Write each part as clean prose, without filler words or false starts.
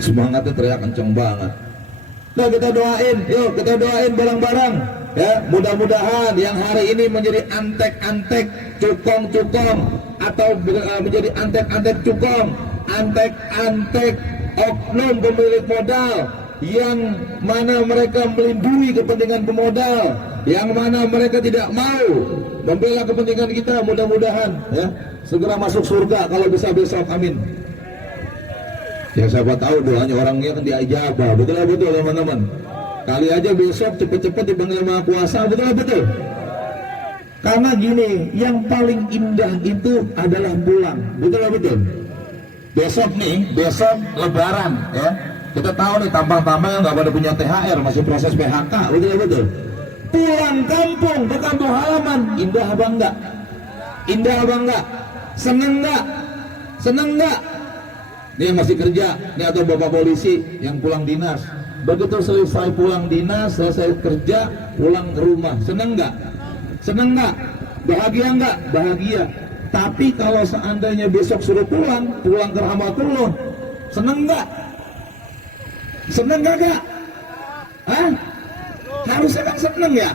Semangatnya teriak kenceng banget. Nah, kita doain, yuk kita doain bareng-bareng ya, mudah-mudahan yang hari ini menjadi antek-antek cukong-cukong atau menjadi antek-antek cukong, antek-antek oknum pemilik modal yang mana mereka melindungi kepentingan pemodal, yang mana mereka tidak mau membela kepentingan kita, mudah-mudahan ya segera masuk surga kalau bisa besok, amin. Ya siapa tahu doanya orangnya kan diajabah, betul teman-teman. Kali aja besok cepet-cepet dipanggil Maha Kuasa, betul. Karena gini, yang paling indah itu adalah pulang, betul. Besok Lebaran ya. Kita tahu nih tambang-tambang yang nggak pada punya THR, masih proses PHK, betul. Pulang kampung ke kampung halaman, indah apa enggak? Indah apa enggak? Seneng enggak? Ini yang masih kerja, ini atau bapak polisi yang pulang dinas. Begitu selesai pulang dinas, selesai kerja, pulang ke rumah. Seneng nggak? Bahagia nggak? Bahagia. Tapi kalau seandainya besok suruh pulang ke Rahmatullah, seneng nggak? Seneng nggak? Hah? Harusnya kan seneng ya.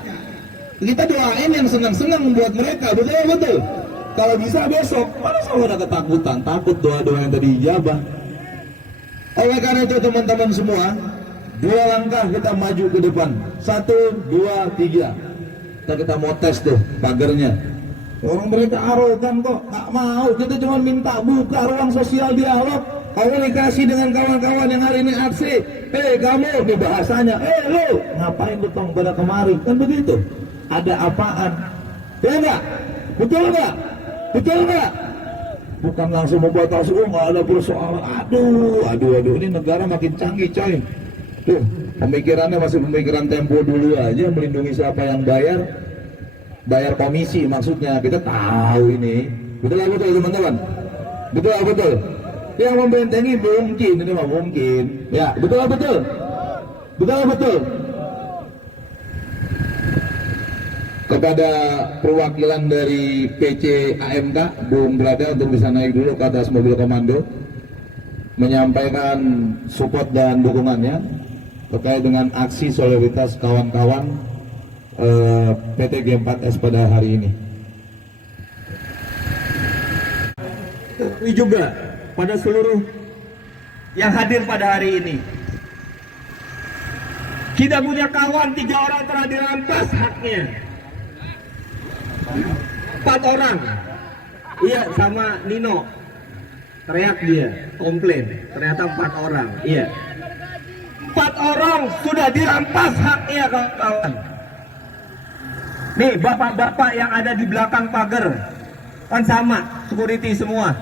Kita doain yang seneng-seneng buat mereka, betul. Kalau bisa besok, mana selalu ada ketakutan, takut doa-doa yang tadi ijabah. Oleh karena itu teman-teman semua, 2 langkah kita maju ke depan. 1, 2, 3. Kita mau tes tuh pagernya. Orang mereka arogan kok, tak mau. Kita cuma minta buka ruang sosial dialog, komunikasi dengan kawan-kawan yang hari ini aksi. Kamu, ini bahasanya. Lu, ngapain betong pada kemari? Kan begitu. Ada apaan? Ya enggak? Betul enggak? Bukan langsung membatasi, nggak ada persoalan. Aduh, ini negara makin canggih coy. Tuh, pemikirannya masih pemikiran Tempo dulu aja, melindungi siapa yang bayar komisi maksudnya. Kita tahu ini. Betul teman-teman? Betul. Yang membentengi mungkin, ini mah mungkin. Ya, betul. Kepada perwakilan dari PC AMK, Bung Brada untuk bisa naik dulu ke atas mobil komando, menyampaikan support dan dukungannya terkait dengan aksi solidaritas kawan-kawan PT G4S pada hari ini. Tapi juga pada seluruh yang hadir pada hari ini, kita punya kawan 3 orang telah dirampas haknya. 4 orang, iya, sama Nino teriak dia, komplain, ternyata 4 orang, iya, 4 orang sudah dirampas haknya kawan. Nih bapak-bapak yang ada di belakang pagar kan sama, security semua.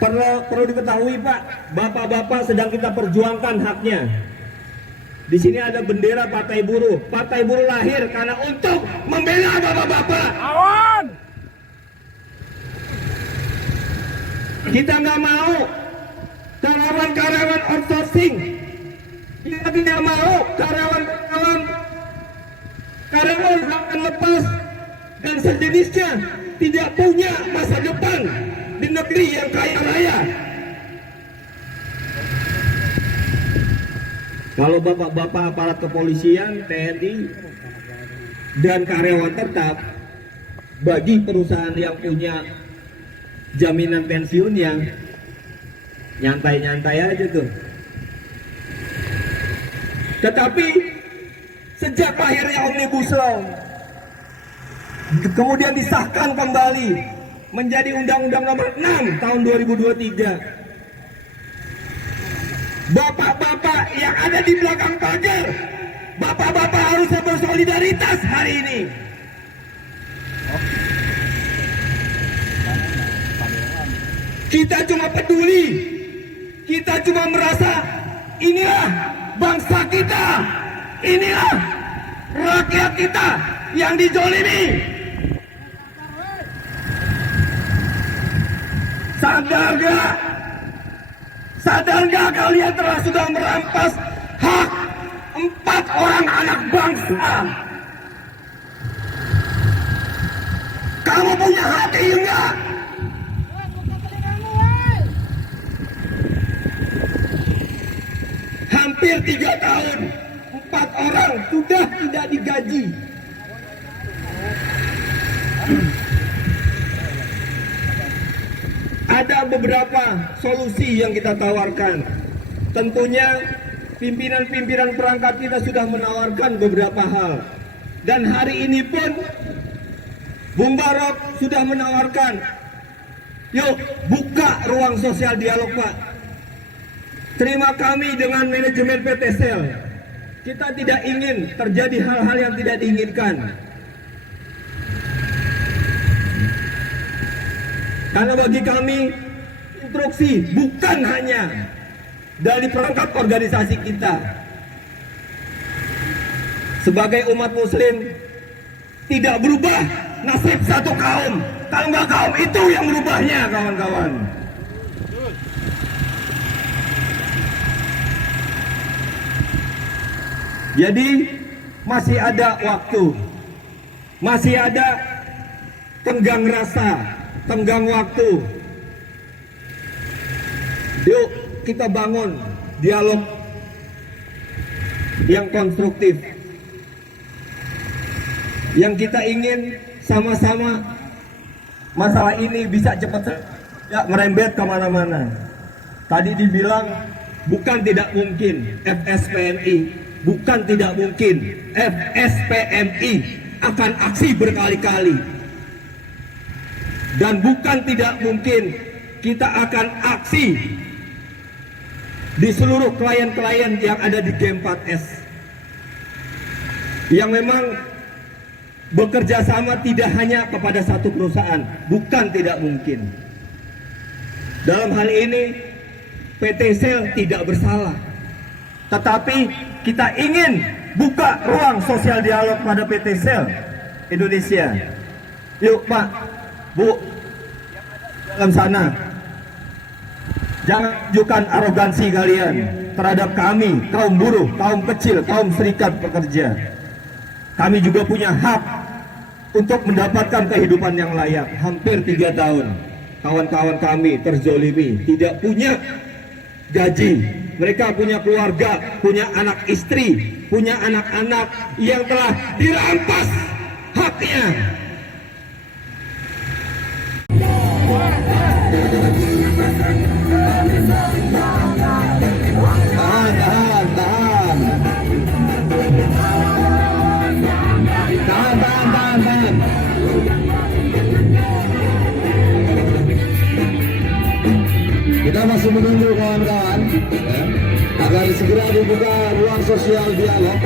Perlu diketahui Pak, bapak-bapak sedang kita perjuangkan haknya. Di sini ada bendera Partai Buruh. Partai Buruh lahir karena untuk membela bapak-bapak. Awan! Kita nggak mau karyawan outsourcing. Kita tidak mau karyawan akan lepas dan sejenisnya tidak punya masa depan di negeri yang kaya raya. Kalau bapak-bapak aparat kepolisian, TNI, dan karyawan tetap, bagi perusahaan yang punya jaminan pensiun yang nyantai-nyantai aja tuh. Tetapi sejak lahirnya Omnibus Law, kemudian disahkan kembali menjadi Undang-Undang Nomor 6 tahun 2023. Bapak-bapak yang ada di belakang pagar, bapak-bapak harus bersolidaritas hari ini. Kita cuma peduli, kita cuma merasa inilah bangsa kita, inilah rakyat kita yang dizolimi. Sadar gak? Sadar nggak kalian telah sudah merampas hak 4 orang anak bangsa? Kamu punya hati enggak? hampir 3 tahun 4 orang sudah tidak digaji. Ada beberapa solusi yang kita tawarkan. Tentunya pimpinan-pimpinan perangkat kita sudah menawarkan beberapa hal. Dan hari ini pun Bung Barok sudah menawarkan, yuk buka ruang sosial dialog Pak. Terima kami dengan manajemen PT Sel. Kita tidak ingin terjadi hal-hal yang tidak diinginkan. Karena bagi kami, instruksi bukan hanya dari perangkat organisasi kita. Sebagai umat muslim, tidak berubah nasib satu kaum. Kalau nggak kaum itu yang merubahnya, kawan-kawan. Jadi masih ada waktu, masih ada tenggang rasa, tenggang waktu. Yuk kita bangun dialog yang konstruktif. Yang kita ingin sama-sama masalah ini bisa cepat ya merembet kemana-mana. Tadi dibilang bukan tidak mungkin FSPNI, bukan tidak mungkin FSPMI akan aksi berkali-kali. Dan bukan tidak mungkin kita akan aksi di seluruh klien-klien yang ada di G4S. Yang memang bekerja sama tidak hanya kepada satu perusahaan, bukan tidak mungkin. Dalam hal ini PT Sel tidak bersalah. Tetapi kita ingin buka ruang sosial dialog pada PT Sel Indonesia. Yuk Pak, Bu, dalam sana jangan tunjukkan arogansi kalian terhadap kami, kaum buruh, kaum kecil, kaum serikat pekerja. Kami juga punya hak untuk mendapatkan kehidupan yang layak. Hampir 3 tahun kawan-kawan kami terzolimi, tidak punya gaji. Mereka punya keluarga, punya anak istri, punya anak-anak yang telah dirampas haknya. Tahan. Kita masih menunggu kawan-kawan ya, agar segera dibuka ruang sosial dialog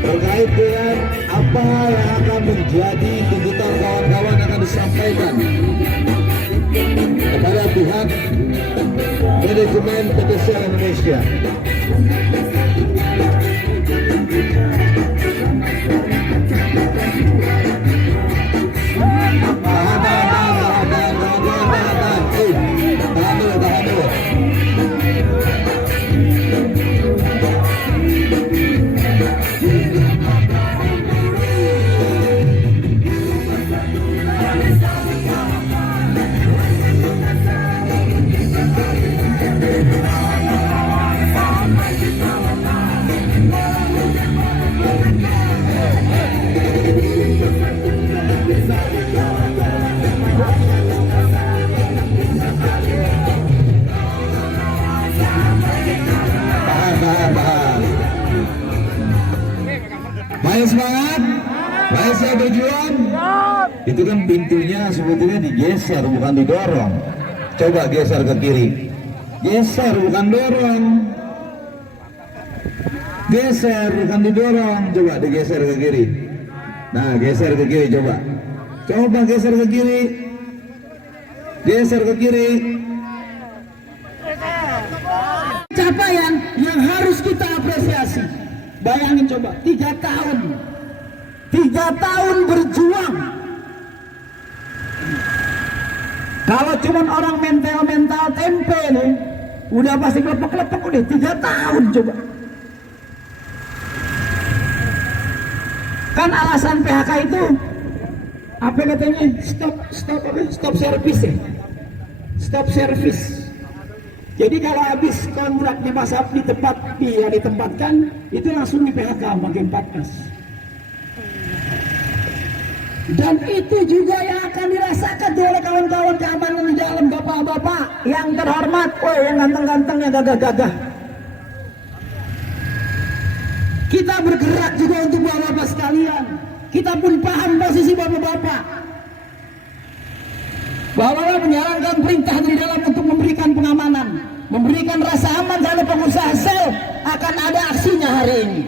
terkait dengan apa yang akan menjadi tuntutan kawan-kawan yang akan disampaikan kepada pihak manajemen PT Sel Indonesia. Ayo semangat, ayo saya berjuang. Itu kan pintunya sebetulnya digeser bukan didorong. Coba geser ke kiri, geser bukan dorong. Geser bukan didorong, coba digeser ke kiri. Nah geser ke kiri coba. Coba geser ke kiri. Geser ke kiri. Capaian yang harus kita apresiasi. Bayangin coba, 3 tahun. 3 tahun berjuang. Kalau cuman orang mental tempe nih, udah pasti kelepek-kelepek udah 3 tahun coba. Kan alasan PHK itu apa katanya? Stop service ya. Stop service. Jadi kalau habis kontrak di masa di tempat dia ditempatkan, itu langsung di PHK pakai 14. Dan itu juga yang akan dirasakan oleh kawan-kawan keamanan di dalam, bapak-bapak yang terhormat, yang ganteng-ganteng, yang gagah-gagah. Kita bergerak juga untuk bapak-bapak sekalian. Kita pun paham posisi bapak-bapak. Bapak-bapak menjalankan perintah di dalam untuk memberikan pengamanan, memberikan rasa aman terhadap pengusaha sel, akan ada aksinya hari ini.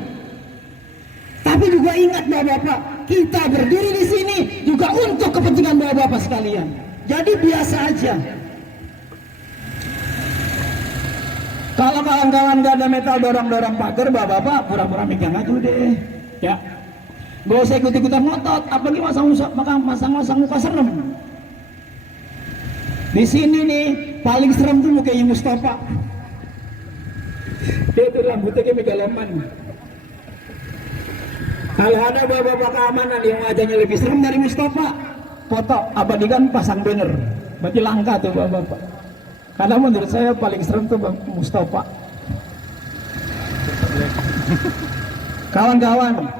Tapi juga ingat bapak-bapak, kita berdiri di sini juga untuk kepentingan bapak-bapak sekalian. Jadi biasa aja. Kalau kawan-kawan gak ada metal dorong-dorong pagar, bapak-bapak pura-pura megang aja deh. Ya, gak usah ikut-ikutan ngotot, apalagi masang muka serem. Di sini nih paling serem tuh mukanya Mustafa. Dia tuh rambutnya kayak megaloman. Kalau ada bapak-bapak keamanan yang wajahnya lebih serem dari Mustafa, foto abadikan, pasang banner. Berarti langka tuh bapak-bapak. Karena menurut saya paling serem tuh Mustafa. Kawan-kawan,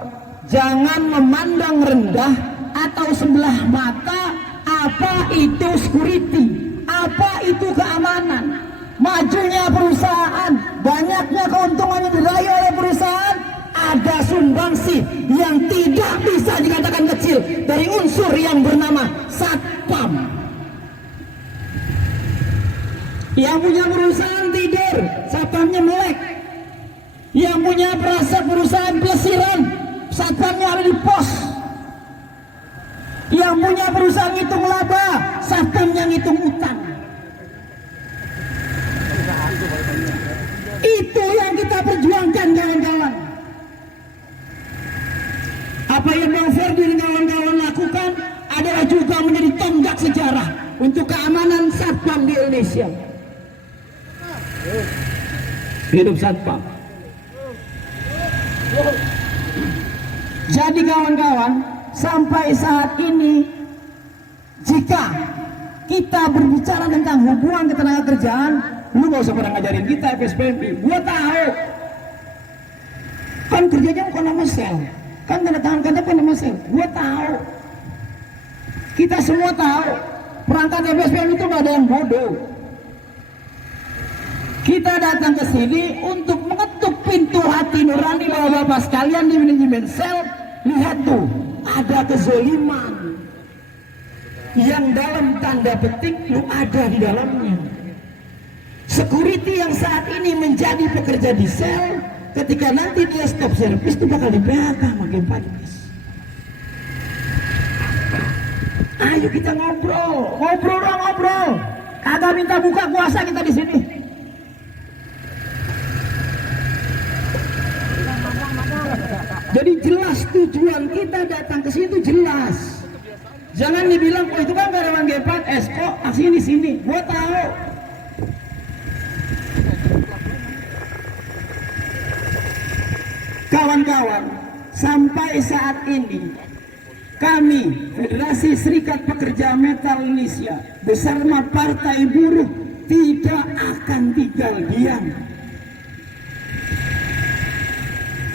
jangan memandang rendah atau sebelah mata apa itu security, apa itu keamanan. Majunya perusahaan, banyaknya keuntungan yang diraih oleh perusahaan, ada sumbangsi yang tidak bisa dikatakan kecil dari unsur yang bernama satpam. Yang punya perusahaan tidur, satpamnya melek. Yang punya perusahaan pelesiran, satpamnya ada di pos. Yang punya perusahaan ngitung laba, satpamnya ngitung utang. Itu yang kita perjuangkan, kawan-kawan. Apa yang Bang Ferdi dan kawan-kawan lakukan adalah juga menjadi tonggak sejarah untuk keamanan satpam di Indonesia. Hidup satpam. Jadi kawan-kawan, sampai saat ini jika kita berbicara tentang hubungan ketenagakerjaan, lu gak usah pernah ngajarin kita FSPMI. Gua tahu kan kerjanya bukan nama sel, kan tanda tangan KTP nama sel. Gua tahu, kita semua tahu perangkat FSPMI itu gak ada yang bodoh. Kita datang ke sini untuk mengetuk pintu hati nurani bapak-bapak sekalian di manajemen sel. Lihat tuh, ada kezoliman yang dalam tanda petik lu ada di dalamnya. Security yang saat ini menjadi pekerja di sel, ketika nanti dia stop service itu bakal di PHK makin 14. Ayo kita ngobrol. Kagak minta buka puasa kita di sini. Jadi jelas tujuan kita datang ke sini itu jelas. Jangan dibilang, oh itu kan karyawan G4S, kok aksinya di sini. Gua tahu. Kawan-kawan, sampai saat ini kami Federasi Serikat Pekerja Metal Indonesia bersama Partai Buruh tidak akan tinggal diam.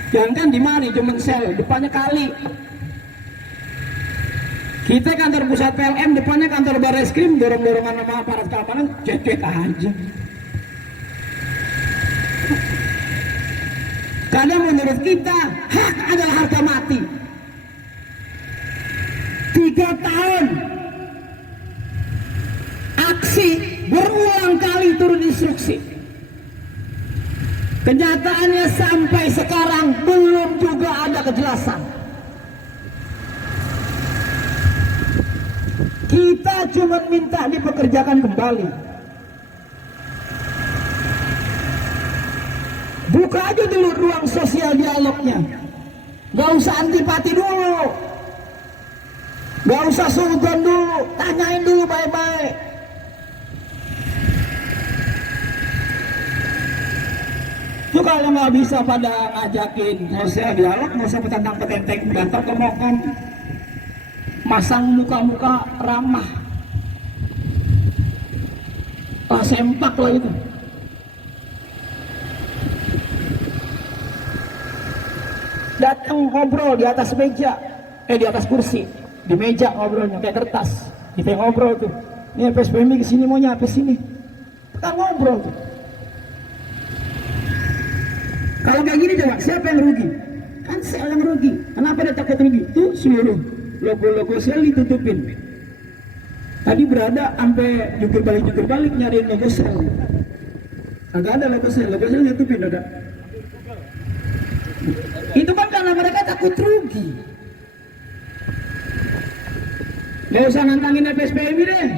Jangan di mana, cuma sel, depannya kali. Kita kantor pusat PLM, depannya kantor Barreskrim, dorong-dorongan sama aparat keamanan, cek-cek aja. Karena menurut kita, hak adalah harga mati. 3 tahun aksi berulang kali turun instruksi. Kenyataannya sampai sekarang belum juga ada kejelasan. Kita cuma minta dipekerjakan kembali. Buka aja dulu ruang sosial dialognya. Gak usah antipati dulu, gak usah sungkan dulu, tanyain dulu baik-baik. Itu kalau nggak bisa pada ngajakin sosial dialog, nggak usah petentang-petenteng datang ke mokom, masang muka-muka ramah, sempak lah itu. datang ngobrol di atas meja, di atas kursi, di meja ngobrolnya kayak kertas. Kita ngobrol tuh, ini PSBM kesini maunya apa sini? Kita ngobrol tuh. Kalau kayak gini coba, siapa yang rugi? Kan saya yang rugi. Kenapa dia takut rugi? Tuh seluruh logo-logo sel ditutupin. Tadi berada sampai jungkir balik nyariin logo sel. Agak ada logo sel ditutupin ada. Itu kan karena mereka takut rugi. Nggak usah nantangin PSBM deh.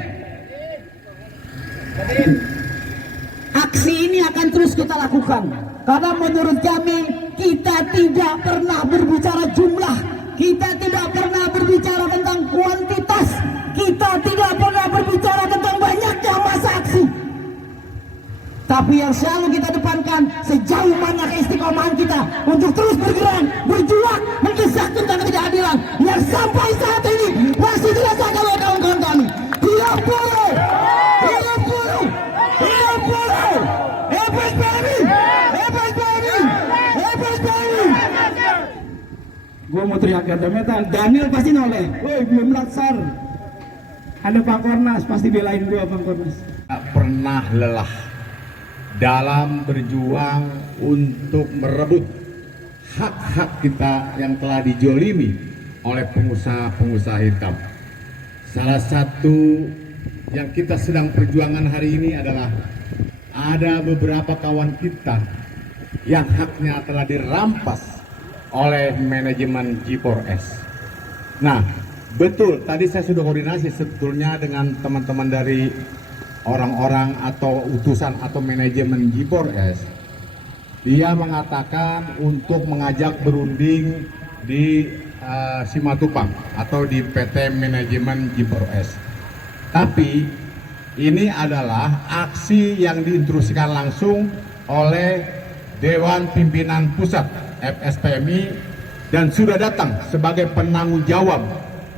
Aksi ini akan terus kita lakukan. Karena menurut kami, kita tidak pernah berbicara jumlah, kita tidak pernah berbicara tentang kuantitas, kita tidak pernah berbicara tentang banyaknya masa aksi. Tapi yang selalu kita depankan, sejauh mana keistiqomahan kita untuk terus bergerak, berjuang, mendesak tentang keadilan yang sampai saat ini masih dirasakan oleh kawan-kawan kami. 30 Gue mau teriak ganda metal, Daniel pasti noleh. Woi, belum laksar. Ada Pak Kornas, pasti belain gue Pak Kornas. Tak pernah lelah dalam berjuang untuk merebut hak-hak kita yang telah dijolimi oleh pengusaha-pengusaha hitam. Salah satu yang kita sedang perjuangan hari ini adalah ada beberapa kawan kita yang haknya telah dirampas oleh manajemen G4S. Nah, betul, tadi saya sudah koordinasi sebetulnya dengan teman-teman dari orang-orang atau utusan atau manajemen G4S. Dia mengatakan untuk mengajak berunding di Simatupang atau di PT manajemen G4S. Tapi ini adalah aksi yang diinstruksikan langsung oleh Dewan Pimpinan Pusat FSPMI dan sudah datang sebagai penanggung jawab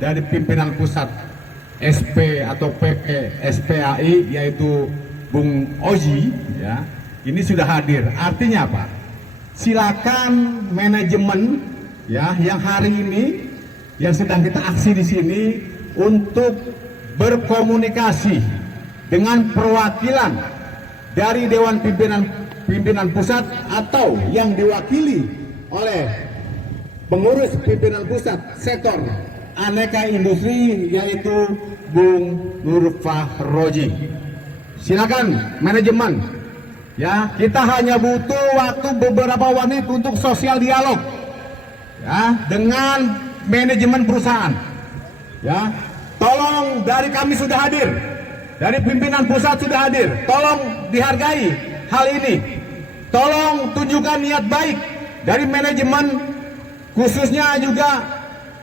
dari pimpinan pusat SP atau PP SPAI yaitu Bung Oji ya. Ini sudah hadir. Artinya apa? Silakan manajemen ya yang hari ini yang sedang kita aksi di sini untuk berkomunikasi dengan perwakilan dari Dewan Pimpinan Pusat atau yang diwakili oleh pengurus pimpinan pusat sektor aneka industri yaitu Bung Nur Fahroji. Silakan manajemen ya, kita hanya butuh waktu beberapa menit untuk sosial dialog ya dengan manajemen perusahaan ya. Tolong, dari kami sudah hadir, dari pimpinan pusat sudah hadir, tolong dihargai hal ini, tolong tunjukkan niat baik dari manajemen, khususnya juga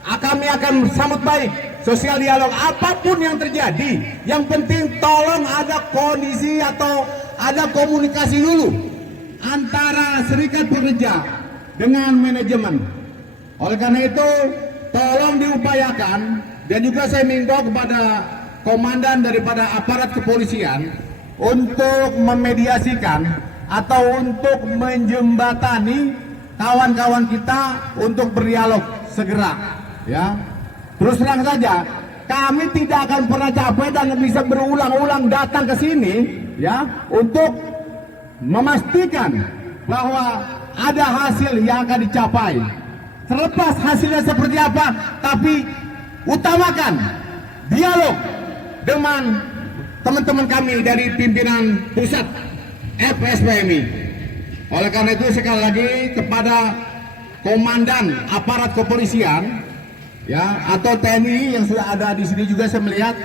kami akan sambut baik sosial dialog apapun yang terjadi. Yang penting tolong ada kondisi atau ada komunikasi dulu antara serikat pekerja dengan manajemen. Oleh karena itu tolong diupayakan, dan juga saya minta kepada komandan daripada aparat kepolisian untuk memediasikan atau untuk menjembatani kawan-kawan kita untuk berdialog segera ya. Terus terang saja, kami tidak akan pernah capek dan bisa berulang-ulang datang ke sini ya untuk memastikan bahwa ada hasil yang akan dicapai. Terlepas hasilnya seperti apa, tapi utamakan dialog dengan teman-teman kami dari pimpinan pusat FSPMI. Oleh karena itu sekali lagi kepada komandan aparat kepolisian ya atau TNI yang sudah ada di sini juga saya melihat,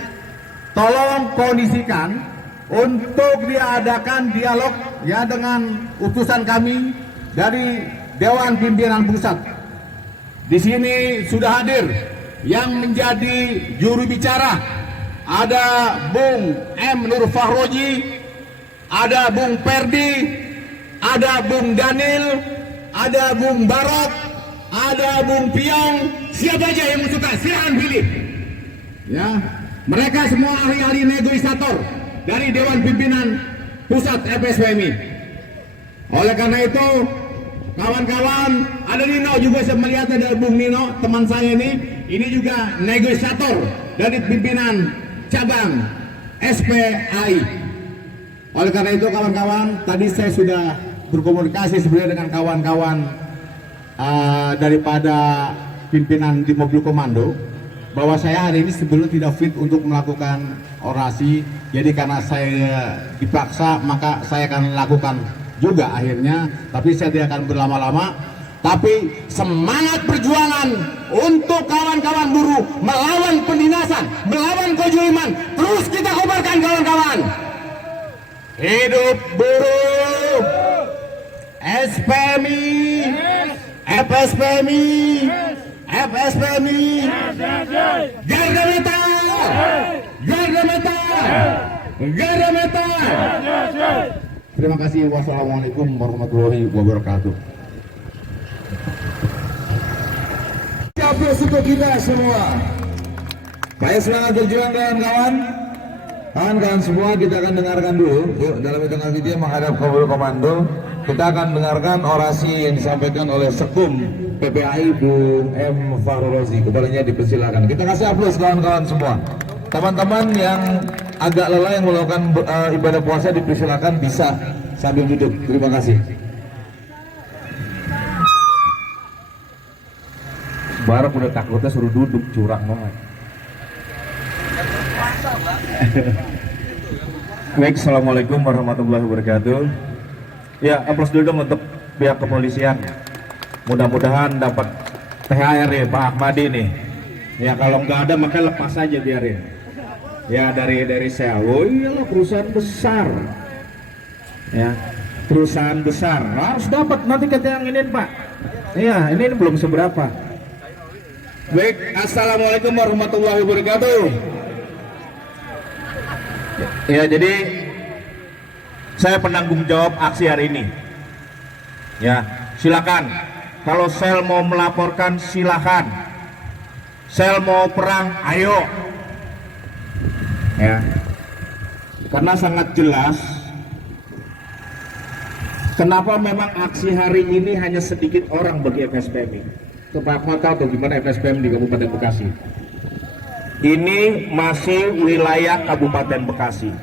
tolong kondisikan untuk diadakan dialog ya dengan utusan kami dari Dewan Pimpinan Pusat. Di sini sudah hadir yang menjadi juru bicara, ada Bung M. Nur Fahroji, ada Bung Perdi, ada Bung Daniel, ada Bung Barok, ada Bung Piong. Siapa aja yang suka silakan pilih ya. Mereka semua ahli-ahli negosiator dari Dewan Pimpinan Pusat FSPMI. Oleh karena itu kawan-kawan, ada Nino juga, saya melihat ada Bung Nino, teman saya ini juga negosiator dari pimpinan cabang SPAI. Oleh karena itu kawan-kawan, tadi saya sudah berkomunikasi sebenarnya dengan kawan-kawan daripada pimpinan di mobil komando, bahwa saya hari ini sebelum tidak fit untuk melakukan orasi. Jadi karena saya dipaksa, maka saya akan lakukan juga akhirnya, tapi saya tidak akan berlama-lama. Tapi semangat perjuangan untuk kawan-kawan buruh melawan penindasan, melawan kezaliman, terus kita kobarkan kawan-kawan. Hidup buruh, SPMI, FSPMI, FSPMI, Garda Metal, Garda Metal, Garda Metal. Terima kasih. Wassalamualaikum warahmatullahi wabarakatuh. Aplaus untuk kita semua. Baik, semangat berjuang kawan-kawan. Kawan-kawan semua, kita akan dengarkan dulu. Yuk, dalam hitungan video menghadap ke mobil komando, kita akan dengarkan orasi yang disampaikan oleh Sekum PPAI Bung M. Fahrurozi. Kepadanya dipersilakan. Kita kasih aplaus kawan-kawan semua. Teman-teman yang agak lelah yang melakukan ibadah puasa dipersilakan bisa sambil duduk. Terima kasih. Baru udah takutnya suruh duduk, curang banget. Baik, assalamualaikum warahmatullahi wabarakatuh. Ya, aplaus dulu dong untuk pihak kepolisian. Mudah-mudahan dapat THR ya Pak Ahmadi nih. Ya kalau nggak ada maka lepas aja biarin. Ya dari saya. Oh iyalah, perusahaan besar. Ya, perusahaan besar harus dapat nanti kata yang ini Pak. Iya, ini belum seberapa. Baik, assalamualaikum warahmatullahi wabarakatuh. Ya, jadi saya penanggung jawab aksi hari ini. Ya, silakan. Kalau sel mau melaporkan, silakan. Sel mau perang, ayo. Ya, karena sangat jelas. Kenapa memang aksi hari ini hanya sedikit orang bagi FSPMI? Tepat mata atau gimana FSPM di Kabupaten Bekasi? Ini masih wilayah Kabupaten Bekasi.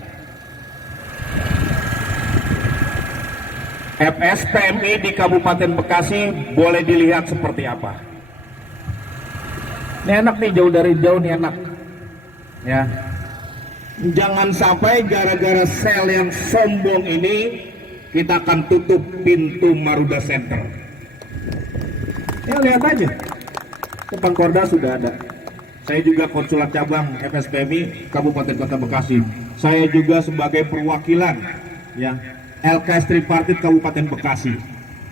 FSPMI di Kabupaten Bekasi boleh dilihat seperti apa. Ini enak nih, jauh dari jauh nih enak. Ya, jangan sampai gara-gara sel yang sombong ini kita akan tutup pintu Maruda Center. Ya lihat aja, depan Korda sudah ada. Saya juga konsulat cabang FSPMI Kabupaten Kota Bekasi. Saya juga sebagai perwakilan ya LKS Tripartit Kabupaten Bekasi.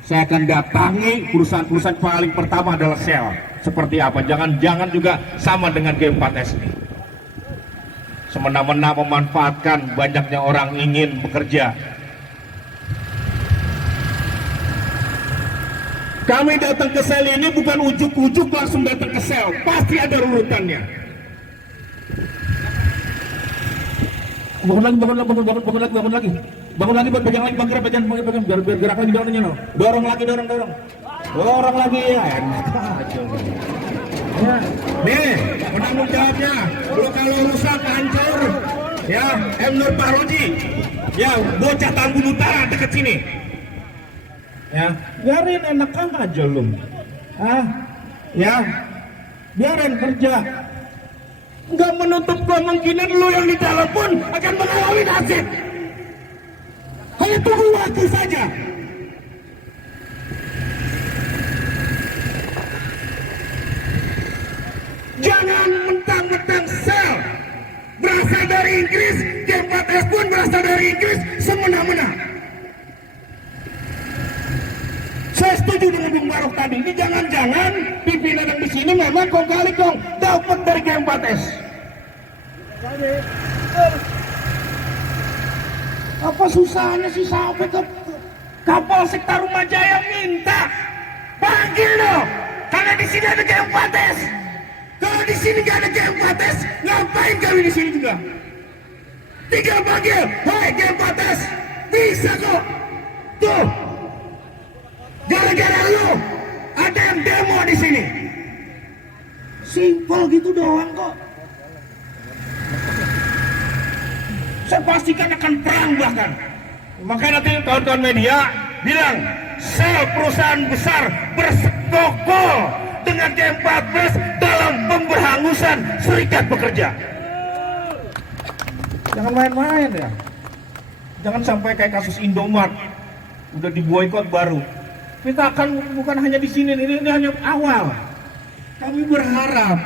Saya akan datangi perusahaan-perusahaan paling pertama adalah sel. Seperti apa? Jangan juga sama dengan G4S ini. Semena-mena memanfaatkan banyaknya orang ingin bekerja. Kami datang ke sel ini bukan ujuk-ujuk langsung datang ke sel, pasti ada urutannya. Bangun lagi, pegang lagi, biar gerak lagi dorongnya, no. Dorong lagi. Dorong lagi ya, enak aja. Ya. Nih, penanggung jawabnya, kalau rusak hancur, ya, M. Nur Fahrurozi, ya, bocah Tambun Utara dekat sini. Ya, biarin enak aja lu. Ya, biarin kerja. Nggak menutup kemungkinan lu yang di dalam pun akan mengalami nasib. Hanya tunggu waktu saja. Jangan mentang-mentang sel berasal dari Inggris, G4S pun berasal dari Inggris, semena-mena. Saya setuju dengan Bung Barok tadi. Ini jangan-jangan pimpinan yang di sini memang kong kali dapat dari G4S. Apa susahnya sih sampai ke Kapolsek Tarumajaya minta panggil dong, karena di sini ada G4S. Kalau di sini nggak ada G4S, ngapain kami di sini juga? Tinggal panggil, hai G4S, bisa kok. Tuh. gara-gara lu ada yang demo di sini. Simpel gitu doang kok. Saya pastikan akan perang bahkan. Makanya nanti kawan-kawan media bilang sel perusahaan besar bersekongkol dengan G14 dalam pemberhangusan serikat pekerja. Jangan main-main ya. Jangan sampai kayak kasus Indomart udah diboikot baru. Kita akan bukan hanya di sini, ini hanya awal. Kami berharap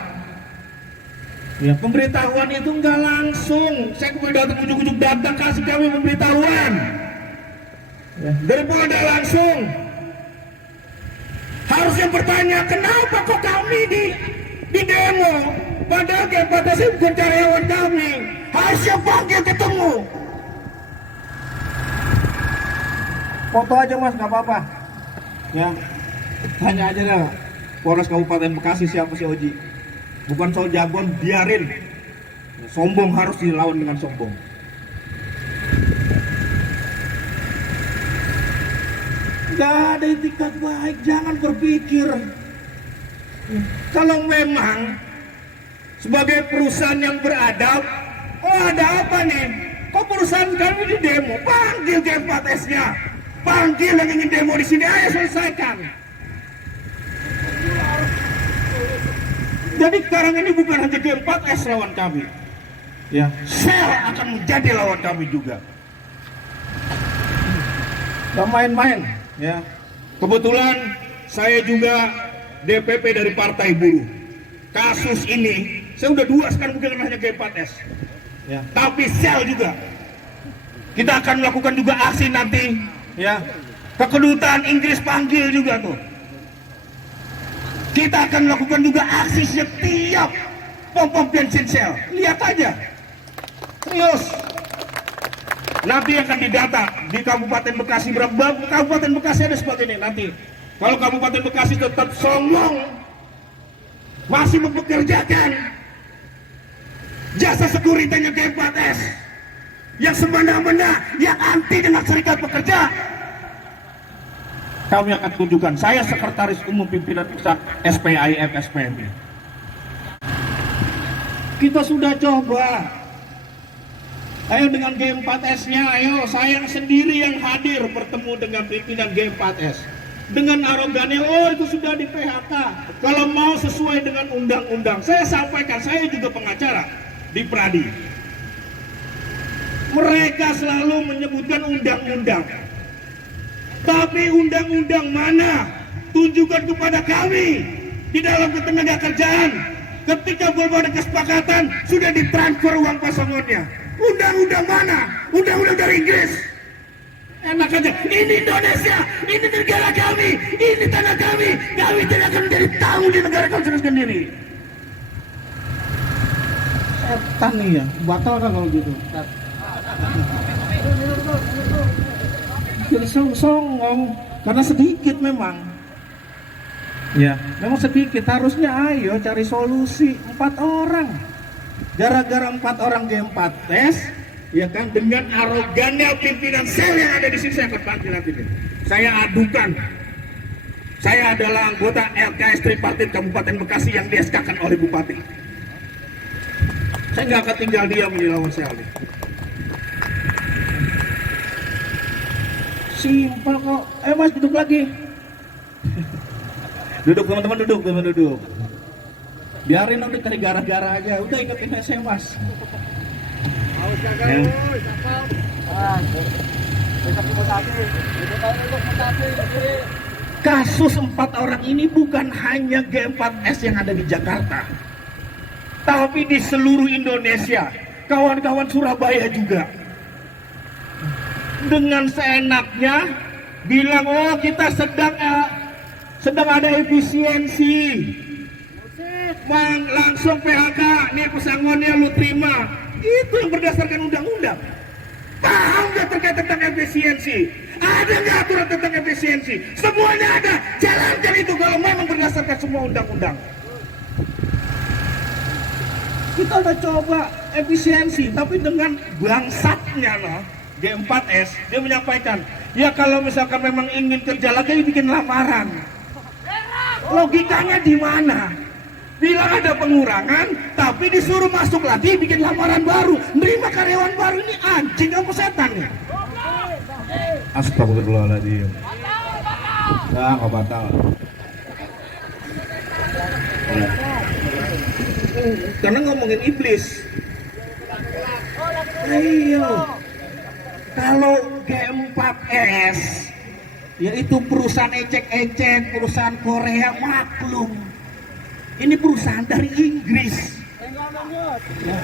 ya pemberitahuan itu enggak langsung. Saya datang ujuk-ujuk datang kasih kami pemberitahuan. Ya, daripada langsung harusnya bertanya kenapa kok kami di demo padahal G14 itu bukan karyawan kami. Harusnya panggil ketemu. Foto aja mas, nggak apa-apa. Ya, tanya aja dah. Polres Kabupaten Bekasi siapa si Oji. Bukan soal jagoan, biarin. Sombong harus dilawan dengan sombong. Gak ada itikat baik, jangan berpikir. Kalau memang sebagai perusahaan yang beradab, oh ada apa nih? Kok perusahaan kami di demo? Panggil G4S-nya. Panggil yang ingin demo di sini, ayo selesaikan. Jadi sekarang ini bukan hanya G4S lawan kami. Ya, Shell akan menjadi lawan kami juga. Gak main-main, ya. Kebetulan saya juga DPP dari Partai Buruh. Kasus ini saya udah 2 sekarang, bukan hanya G4S. Ya, tapi Shell juga. Kita akan melakukan juga aksi nanti, ya. Kedutaan Inggris panggil juga tuh. Kita akan melakukan juga aksi setiap pom-pom bensin Shell. Lihat aja. Serius. Nanti akan didata di Kabupaten Bekasi. Berapa Kabupaten Bekasi ada sebagainya nanti. Kalau Kabupaten Bekasi tetap sombong, masih mempekerjakan jasa sekuritasnya G4S yang semena-mena, yang anti dengan serikat pekerja, kami akan tunjukkan. Saya Sekretaris Umum Pimpinan Pusat SPIF SPMI. Kita sudah coba. Ayo dengan G4S-nya, ayo saya sendiri yang hadir bertemu dengan pimpinan G4S. Dengan arogannya, oh itu sudah di PHK. Kalau mau sesuai dengan undang-undang, saya sampaikan, saya juga pengacara di Pradi. Mereka selalu menyebutkan undang-undang. Tapi undang-undang mana? Tunjukkan kepada kami di dalam ketenagakerjaan. Ketika belum ada kesepakatan, sudah ditransfer uang pesangonnya. Undang-undang mana? Undang-undang dari Inggris. Enak aja. Ini Indonesia, ini negara kami, ini tanah kami. Kami tidak akan menjadi tamu di negara kami sendiri. Setan nih ya, batal kan kalau gitu. Jadi songong karena sedikit memang. Ya, memang sedikit. Harusnya ayo cari solusi 4 orang. Gara-gara 4 orang G4S, ya kan, dengan arogannya pimpinan sel yang ada di sini, saya akan panggil nanti. Saya adukan. Saya adalah anggota LKS Tripartit Kabupaten Bekasi yang di-SK-kan oleh Bupati. Saya nggak akan tinggal diam melawan sel ini. Simpel kok. Mas duduk lagi. Duduk teman-teman, duduk. Biarin udah cari gara-gara aja. Udah ikutin saya mas. Kasus 4 orang ini bukan hanya G4S yang ada di Jakarta, tapi di seluruh Indonesia. Kawan-kawan Surabaya juga. Dengan seenaknya bilang, oh kita sedang ada efisiensi, langsung PHK, nih pesangonnya lu terima. Itu yang berdasarkan undang-undang. Paham nggak terkait tentang efisiensi? Ada nggak aturan tentang efisiensi? Semuanya ada. Jalankan itu kalau memang berdasarkan semua undang-undang. Kita udah coba efisiensi, tapi dengan bangsatnya loh. G4S, dia menyampaikan, ya kalau misalkan memang ingin kerja lagi bikin lamaran. Logikanya di mana? Bilang ada pengurangan, tapi disuruh masuk lagi bikin lamaran baru, nerima karyawan baru. Ini anjing apa setan nih? Astagfirullahaladzim. Nah, nggak batal. Karena ngomongin iblis. Ayo, kalau G4S yaitu perusahaan ecek-ecek, perusahaan Korea, maklum. Ini perusahaan dari Inggris. Ya.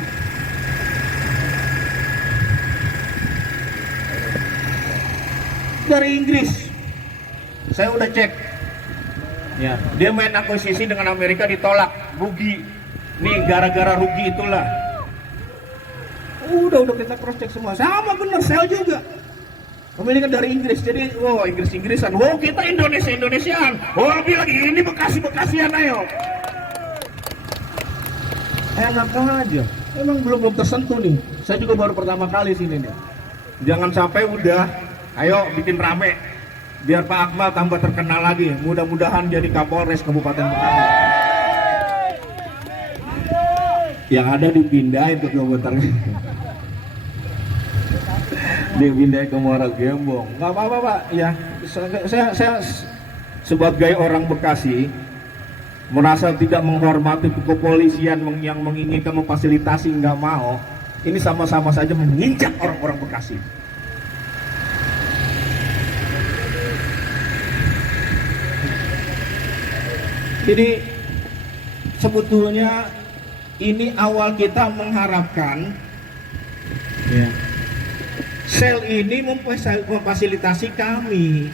Dari Inggris. Saya udah cek. Ya, dia main akuisisi dengan Amerika ditolak, rugi. Nih gara-gara rugi itulah. Udah kita cross check semua. Sama bener, sel juga. Pemilikan dari Inggris, jadi Inggris-Inggrisan. Kita Indonesia-Indonesiaan. Bilang ini Bekasi-Bekasian, ayo. Enak aja. Emang belum tersentuh nih. Saya juga baru pertama kali sini nih. Jangan sampai udah, ayo bikin rame. Biar Pak Akmal tambah terkenal lagi. Mudah-mudahan jadi Kapolres Kabupaten Bekasi. Yang ada dipindahin ke Kabupaten. Dipindahin ke Muara Gembong. Nggak apa-apa Pak. Ya, saya sebagai orang Bekasi merasa tidak menghormati kepolisian yang menginginkan memfasilitasi, nggak mau. Ini sama-sama saja menginjak orang-orang Bekasi. Jadi sebetulnya ini awal kita mengharapkan ya, sel ini memfasilitasi kami.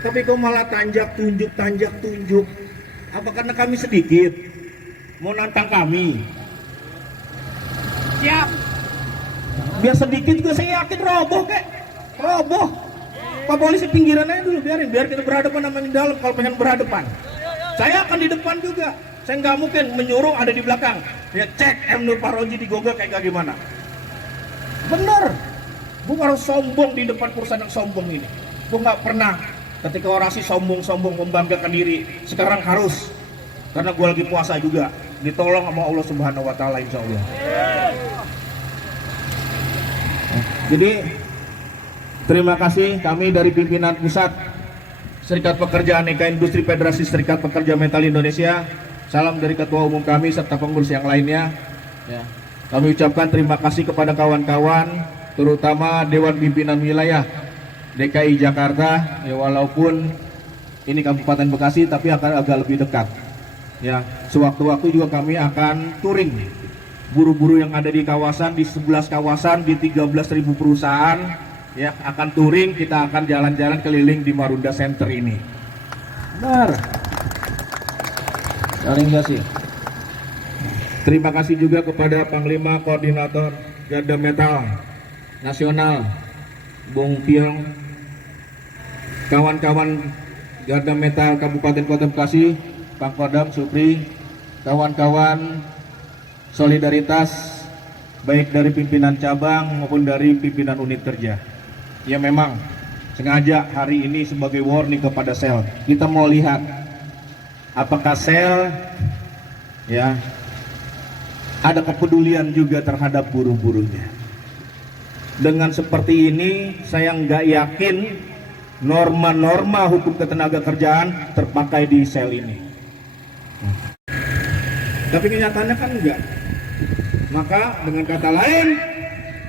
Tapi kok malah tanjak tunjuk. Apa karena kami sedikit? Mau nantang kami? Siap. Biar sedikit juga saya yakin roboh kek. Roboh. Pak polisi pinggiran aja dulu, biar kita berhadapan sama di dalam kalau pengen berhadapan. Saya akan di depan juga. Saya nggak mungkin menyuruh ada di belakang. Ya cek M. Nur Paroji di Google kayak gimana. Bener. Gue harus sombong di depan perusahaan yang sombong ini. Gue nggak pernah ketika orasi sombong membanggakan diri. Sekarang harus. Karena gue lagi puasa juga. Ditolong sama Allah Subhanahu Wa Taala insya Allah. Jadi terima kasih kami dari pimpinan pusat Serikat Pekerja Aneka Industri Federasi Serikat Pekerja Metal Indonesia. Salam dari ketua umum kami serta pengurus yang lainnya. Ya. Kami ucapkan terima kasih kepada kawan-kawan, terutama Dewan Pimpinan Wilayah DKI Jakarta. Ya, walaupun ini Kabupaten Bekasi, tapi akan agak lebih dekat. Ya, sewaktu-waktu juga kami akan touring buru-buru yang ada di kawasan, di 11 kawasan, di 13.000 perusahaan. Ya, akan touring, kita akan jalan-jalan keliling di Marunda Center ini. Benar. Saling kasih. Terima kasih juga kepada Panglima Koordinator Garda Metal Nasional, Bung Piong, kawan-kawan Garda Metal Kabupaten Kota Bekasi, Pangkodam Supri, kawan-kawan solidaritas baik dari pimpinan cabang maupun dari pimpinan unit kerja. Ya memang sengaja hari ini sebagai warning kepada sel. Kita mau lihat apakah sel ya ada kepedulian juga terhadap buruh-buruhnya. Dengan seperti ini saya nggak yakin norma-norma hukum ketenaga kerjaan terpakai di sel ini. Tapi kenyataannya kan enggak. Maka dengan kata lain,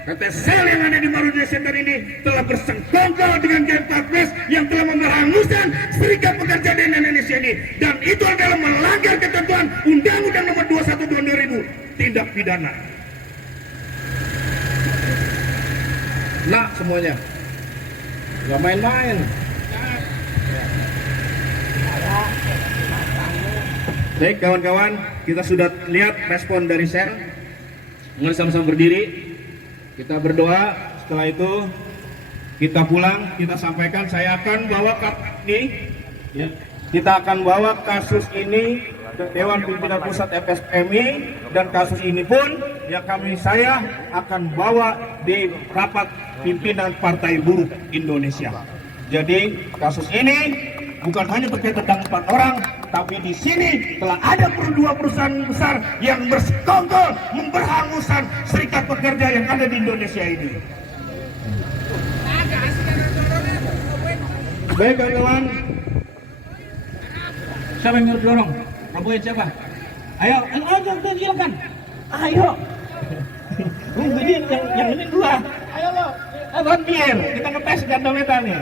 PT sel yang ada di Marunda Center ini telah bersengkongkol dengan G4S yang telah memberhanguskan Serikat Pekerja di Indonesia ini, dan itu adalah melanggar ketentuan Undang-Undang Nomor 21 Tahun 2000, tindak pidana. Nah semuanya, nggak main-main. Baik kawan-kawan, kita sudah lihat respon dari sel. Mari sama-sama berdiri. Kita berdoa, setelah itu kita pulang, kita sampaikan, saya akan bawa kita akan bawa kasus ini Dewan Pimpinan Pusat FSMI, dan kasus ini pun yang saya akan bawa di rapat pimpinan Partai Buruh Indonesia. Jadi kasus ini bukan hanya terkait tentang 4 orang, tapi di sini telah ada dua perusahaan besar yang bersekongkol memperhanguskan serikat pekerja yang ada di Indonesia ini. Baik kawan-kawan, siapa yang nyuruh dorong? Robohin siapa? Ayo, silakan. Ayo. Jadi yang ini 2. Ayo lo. Abang biar kita ngetes gandometer nih.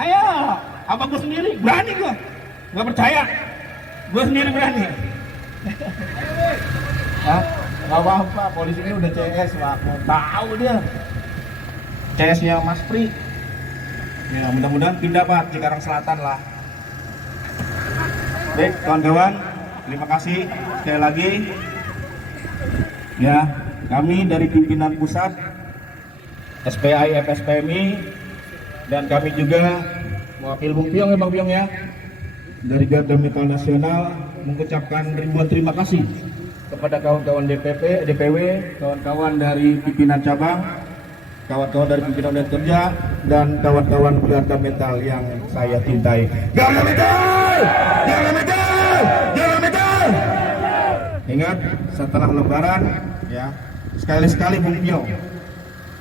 Ayo. Apa gue sendiri? Berani gue. Gak percaya. Gue sendiri berani. Hah? Gak apa-apa. Polisi ini udah CS lah. Tahu dia. CS-nya Mas Pri. Ya, mudah-mudahan pindah Pak Cikarang Selatan lah. Baik kawan-kawan, terima kasih sekali lagi. Ya, kami dari pimpinan pusat SPI FSPMI dan kami juga mewakili Bung Piong ya Bang Piong ya, dari Garda Metal Nasional mengucapkan ribuan terima kasih kepada kawan-kawan DPW, kawan-kawan dari pimpinan cabang, kawan-kawan dari pimpinan unit kerja, dan kawan-kawan Garda Metal yang saya cintai. Garda Metal! Garda Metal! Garda Metal! Ingat, setelah Lebaran, ya, sekali-sekali Bung Piong,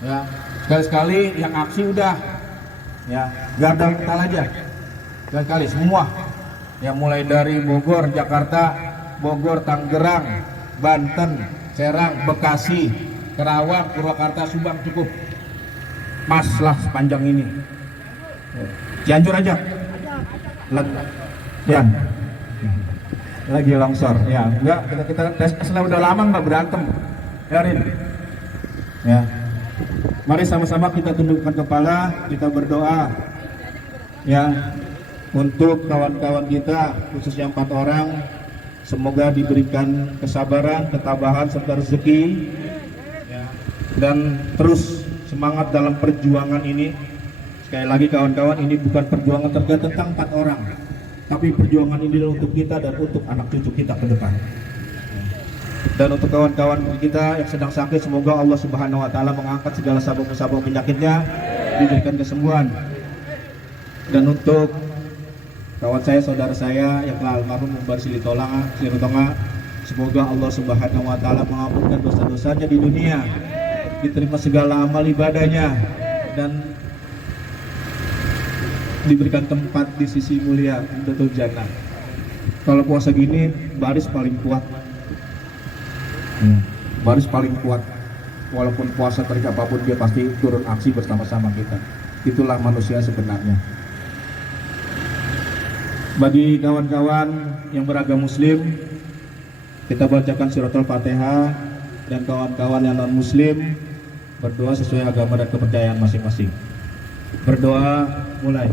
ya, sekali-sekali yang aksi udah, ya, Garda Metal aja, sekali semua, ya, mulai dari Bogor, Jakarta, Bogor, Tangerang, Banten, Serang, Bekasi, Kerawang, Purwakarta, Subang cukup. Pas lah sepanjang ini. Cianjur aja. Ya. Lagi longsor. Ya, enggak kita tes udah lama enggak berantem. Ya, Rin. Ya. Mari sama-sama kita tundukkan kepala, kita berdoa. Ya. Untuk kawan-kawan kita, khususnya 4 orang, semoga diberikan kesabaran, ketabahan serta rezeki. Ya. Dan terus semangat dalam perjuangan ini. Sekali lagi kawan-kawan, ini bukan perjuangan terkait tentang 4 orang, tapi perjuangan ini adalah untuk kita dan untuk anak cucu kita ke depan. Dan untuk kawan-kawan kita yang sedang sakit, semoga Allah Subhanahu wa taala mengangkat segala sabuk-sabuk penyakitnya, diberikan kesembuhan. Dan untuk kawan saya, saudara saya yang telah almarhum Mumbar Silitonga, semoga Allah Subhanahu wa taala mengampunkan dosa-dosanya di dunia, diterima segala amal ibadahnya, dan diberikan tempat di sisi mulia Jannatul Jannah. Kalau puasa gini, baris paling kuat. Baris paling kuat. Walaupun puasa terik apapun, dia pasti turun aksi bersama-sama kita. Itulah manusia sebenarnya. Bagi kawan-kawan yang beragama Muslim, kita bacakan suratul Fatihah, dan kawan-kawan yang non-Muslim berdoa sesuai agama dan kepercayaan masing-masing. Berdoa mulai.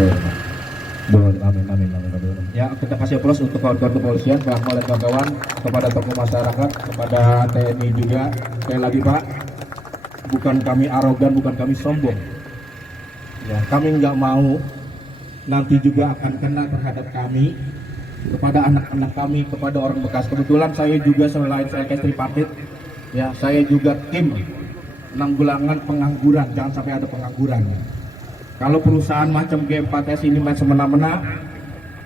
Amin. Ya, kita kasih aplaus untuk kawan-kawan kepolisian, oleh kawan-kawan, kepada tokoh masyarakat, kepada TNI juga. Sekali lagi Pak, bukan kami arogan, bukan kami sombong. Ya, kami nggak mau nanti juga akan kena terhadap kami, kepada anak-anak kami, kepada orang bekas. Kebetulan saya juga selain saya tripartit, ya, saya juga tim penanggulangan pengangguran. Jangan sampai ada pengangguran. Kalau perusahaan macam G4S ini main semena-mena,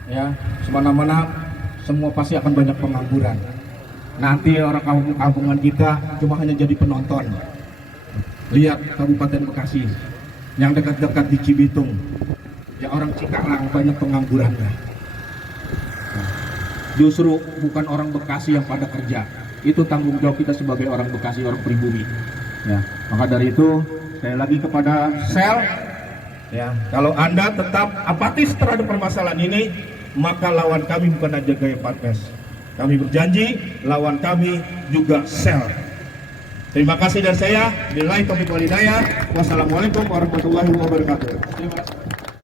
ya, semena-mena, semua pasti akan banyak pengangguran. Nanti orang kampungan kita cuma hanya jadi penonton. Lihat Kabupaten Bekasi yang dekat-dekat di Cibitung, ya, orang Cikarang banyak penganggurannya. Justru bukan orang Bekasi yang pada kerja. Itu tanggung jawab kita sebagai orang Bekasi, orang pribumi. Ya, maka dari itu sekali lagi kepada Sel, ya, kalau Anda tetap apatis terhadap permasalahan ini, maka lawan kami bukan aja G4S. Kami berjanji lawan kami juga Sel. Terima kasih dari saya. Billahi taufiq wal hidayah. Wassalamualaikum warahmatullahi wabarakatuh. Terima kasih.